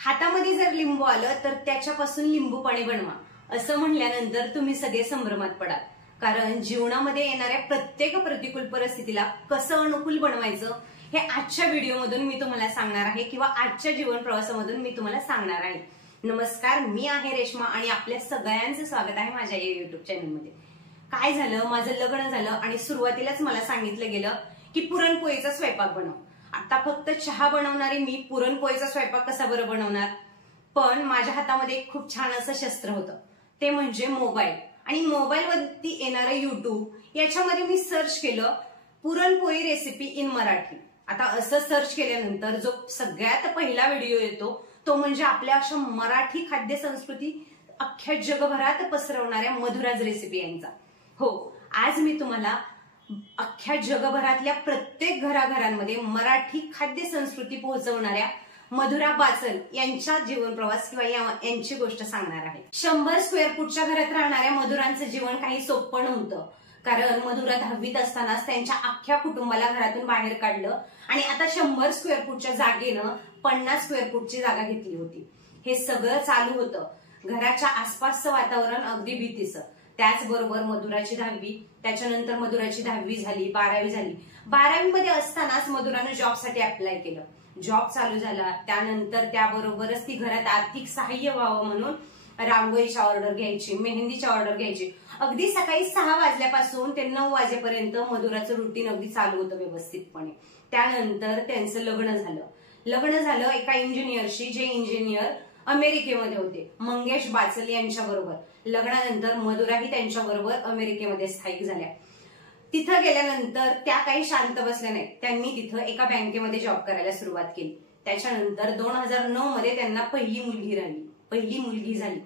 हातामध्ये जर लिंबू आलं तर त्याच्यापासून लिंबू पाणी बनवा असं म्हणल्यानंतर तुम्ही सगळे संभ्रमात पडाल, कारण जीवनामध्ये येणाऱ्या प्रत्येक प्रतिकूल परिस्थितीला कसं अनुकूल बनवायचं हे आजच्या व्हिडिओमधून मी तुम्हाला सांगणार आहे किंवा आजच्या जीवन प्रवासामधून मी तुम्हाला सांगणार आहे। नमस्कार, मी आहे रेश्मा आणि आपल्या सगळ्यांचं स्वागत आहे माझ्या या युट्यूब चॅनलमध्ये। काय झालं, माझं लग्न झालं आणि सुरुवातीलाच मला सांगितलं गेलं की पुरणपोळीचा स्वयंपाक बनव। आता फक्त चहा बनवणारी मी पुरणपोळीचा स्वयंपाक कसा बरं बनवणार? पण माझ्या हातामध्ये खूप छान असं शस्त्र होतं, ते म्हणजे मोबाईल आणि मोबाईलवरती येणारं युट्यूब। याच्यामध्ये मी सर्च केलं पुरणपोळी रेसिपी इन मराठी। आता असं सर्च केल्यानंतर जो सगळ्यात पहिला व्हिडिओ येतो तो म्हणजे आपल्या अशा मराठी खाद्य संस्कृती अख्ख्या जगभरात पसरवणाऱ्या मधुराज रेसिपी यांचा। हो, आज मी तुम्हाला अख्ख्या जगभरातल्या प्रत्येक घराघरांमध्ये मराठी खाद्य संस्कृती पोहोचवणाऱ्या मधुरा बाचल यांचा जीवन प्रवास किंवा यांची गोष्ट सांगणार आहे। 100 स्क्वेअर फूटच्या घरात राहणाऱ्या मधुरांचं जीवन काही सोपं नव्हतं, कारण मधुरा 10वीत असतानाच त्यांच्या अख्ख्या कुटुंबाला घरातून बाहेर काढलं आणि आता 100 स्क्वेअर फूटच्या जागेनं 50 स्क्वेअर फूटची जागा घेतली होती। हे सगळं चालू होतं घराच्या आसपासचं वातावरण अगदी भीतीचं। त्याचबरोबर मधुराची 10वी, त्याच्यानंतर मधुराची 10वी झाली, 12वी झाली। 12वी मध्ये असतानाच मधुरानं जॉबसाठी अप्लाय केलं। जॉब चालू झाला, त्यानंतर त्याबरोबरच ती घरात आर्थिक सहाय्य व्हावं म्हणून रांगोळीच्या ऑर्डर घ्यायची, मेहंदीच्या ऑर्डर घ्यायची। अगदी सकाळी 6 वाजल्यापासून ते 9 वाजेपर्यंत मधुराचं रुटीन अगदी चालू होतं व्यवस्थितपणे। त्यानंतर त्यांचं लग्न झालं एका इंजिनियरशी, जे इंजिनियर अमेरिकेमध्ये होते, मंगेश बाचल यांच्या बरोबर। लग्नानंतर मधुराही त्यांच्या बरोबर अमेरिकेमध्ये स्थायिक झाल्या। तिथं गेल्यानंतर त्या काही शांत बसल्या नाहीत, त्यांनी तिथं एका बँकेमध्ये जॉब करायला सुरुवात केली। त्याच्यानंतर 2009 मध्ये त्यांना पहिली मुलगी झाली।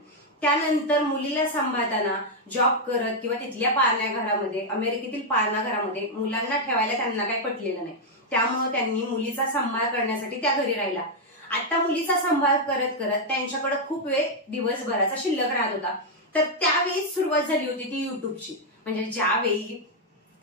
त्यानंतर मुलीला सांभाळताना जॉब करत किंवा तिथल्या पाळणा घरामध्ये, अमेरिकेतील पाळणा घरामध्ये मुलांना ठेवायला त्यांना काही पटलेलं नाही, त्यामुळे त्यांनी मुलीचा सांभाळ करण्यासाठी त्या घरी राहिला। आता मुलीचा सांभाळ करत करत त्यांच्याकडे खूप वेळ दिवसभराचा शिल्लक राहत होता, तर त्यावेळी सुरुवात झाली होती ती युट्यूबची। म्हणजे ज्यावेळी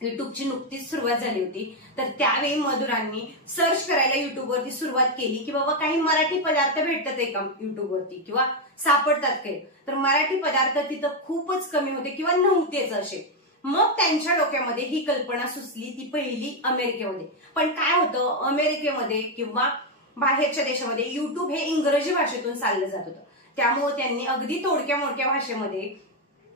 युट्यूबची नुकतीच सुरुवात झाली होती, तर त्यावेळी मधुरांनी सर्च करायला युट्यूबवरती सुरुवात केली की बाबा काही मराठी पदार्थ भेटतात का युट्यूबवरती किंवा सापडतात काही, तर मराठी पदार्थ तिथं खूपच कमी होते किंवा नव्हतेच असे। मग त्यांच्या डोक्यामध्ये ही कल्पना सुचली, ती पहिली अमेरिकेमध्ये। पण काय होतं, अमेरिकेमध्ये किंवा बाहेरच्या देशामध्ये युट्यूब हे इंग्रजी भाषेतून चाललं जात होतं, त्यामुळे त्यांनी अगदी तोडक्या मोडक्या भाषेमध्ये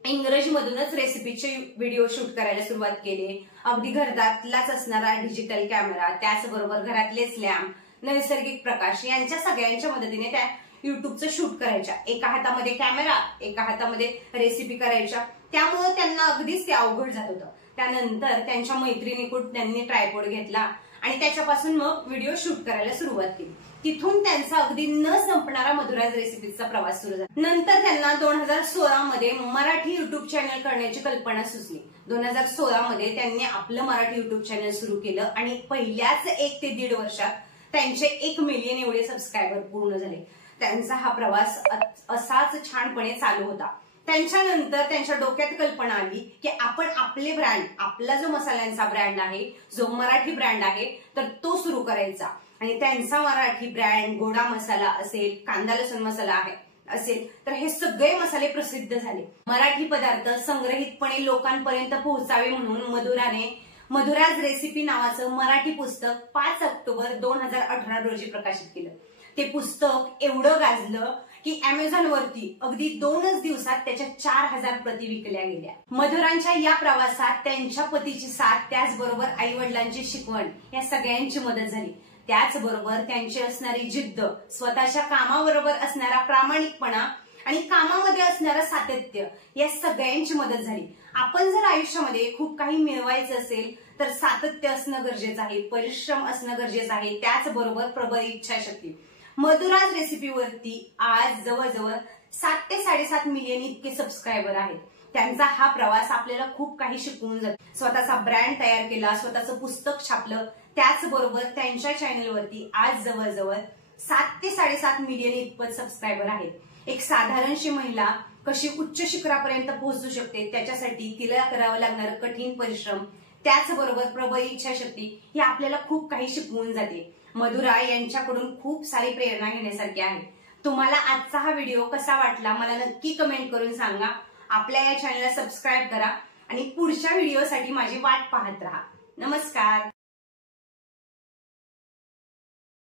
इंग्रजीमधूनच रेसिपीचे व्हिडिओ शूट करायला सुरुवात केली। अगदी घरातलाच असणारा डिजिटल कॅमेरा, त्याचबरोबर घरातलेच लॅम्प, नैसर्गिक प्रकाश यांच्या सगळ्यांच्या मदतीने त्या युट्यूबचं शूट करायच्या। एका हातामध्ये कॅमेरा, एका हातामध्ये रेसिपी करायच्या, त्यामुळे त्यांना अगदीच ते अवघड जात होतं। त्यानंतर त्यांच्या मैत्रिणीकडून त्यांनी ट्रायपॉड घेतला आणि त्याच्यापासून मग व्हिडिओ शूट करायला सुरुवात केली। तिथून त्यांचा अगदी न संपणारा मधुराज रेसिपीचा प्रवास सुरू झाला। नंतर त्यांना 2016 मध्ये मराठी युट्यूब चॅनल करण्याची कल्पना सुचली। 2016 मध्ये त्यांनी आपलं मराठी युट्यूब चॅनल सुरू केलं आणि पहिल्याच 1 ते 1.5 वर्षात त्यांचे 1 मिलियन एवढे सबस्क्रायबर पूर्ण झाले। त्यांचा हा प्रवास असाच छानपणे चालू होता। त्यांच्यानंतर त्यांच्या डोक्यात कल्पना आली की आपण आपले ब्रँड, आपला जो मसाल्यांचा ब्रँड आहे, जो मराठी ब्रँड आहे, तर तो सुरू करायचा। आणि त्यांचा मराठी ब्रँड गोडा मसाला असेल, कांदा लसूण मसाला आहे असेल, तर हे सगळे मसाले प्रसिद्ध झाले। मराठी पदार्थ संग्रहितपणे लोकांपर्यंत पोहोचावे म्हणून मधुराने मधुराज रेसिपी नावाचं मराठी पुस्तक 5 ऑक्टोबर 2018 रोजी प्रकाशित केलं। ते पुस्तक एवढं गाजलं की अमेझॉन वरती अगदी 2च दिवसात त्याच्या 4000 प्रती विकल्या गेल्या। मधुरांच्या या प्रवासात त्यांच्या पतीची साथ, त्याचबरोबर आई वडिलांची शिकवण या सगळ्यांची मदत झाली। त्याचबरोबर त्यांची असणारी जिद्द, स्वतःच्या कामाबरोबर असणारा प्रामाणिकपणा आणि कामामध्ये असणारं सातत्य या सगळ्यांची मदत झाली। आपण जर आयुष्यामध्ये खूप काही मिळवायचं असेल तर सातत्य असणं गरजेचं आहे, परिश्रम असणं गरजेचं आहे, त्याचबरोबर प्रबळ इच्छाशक्ती। मधुराज रेसिपीवरती आज जवळजवळ 7 ते 7.5 मिलियन इतके सबस्क्रायबर आहेत। त्यांचा हा प्रवास आपल्याला खूप काही शिकवून जातो। स्वतःचा ब्रँड तयार केला, स्वतःचं पुस्तक छापलं, त्याचबरोबर त्यांच्या चॅनलवरती आज जवळजवळ 7 ते 7.5 मिलियन इतपत सबस्क्रायबर आहेत। एक साधारणशी महिला कशी उच्च शिखरापर्यंत पोहोचू शकते, त्याच्यासाठी तिला करावं लागणारं कठीण परिश्रम, त्याचबरोबर प्रबळ इच्छाशक्ती ही आपल्याला खूप काही शिकवून जाते। मधुरा यांच्याकडून खूप सारी प्रेरणा घेण्यासारखी आहे। तुम्हाला आजचा हा व्हिडिओ कसा वाटला मला नक्की कमेंट करून सांगा. आपल्या या चॅनलला सबस्क्राईब करा आणि पुढच्या व्हिडिओसाठी माझी वाट पाहत राहा. नमस्कार.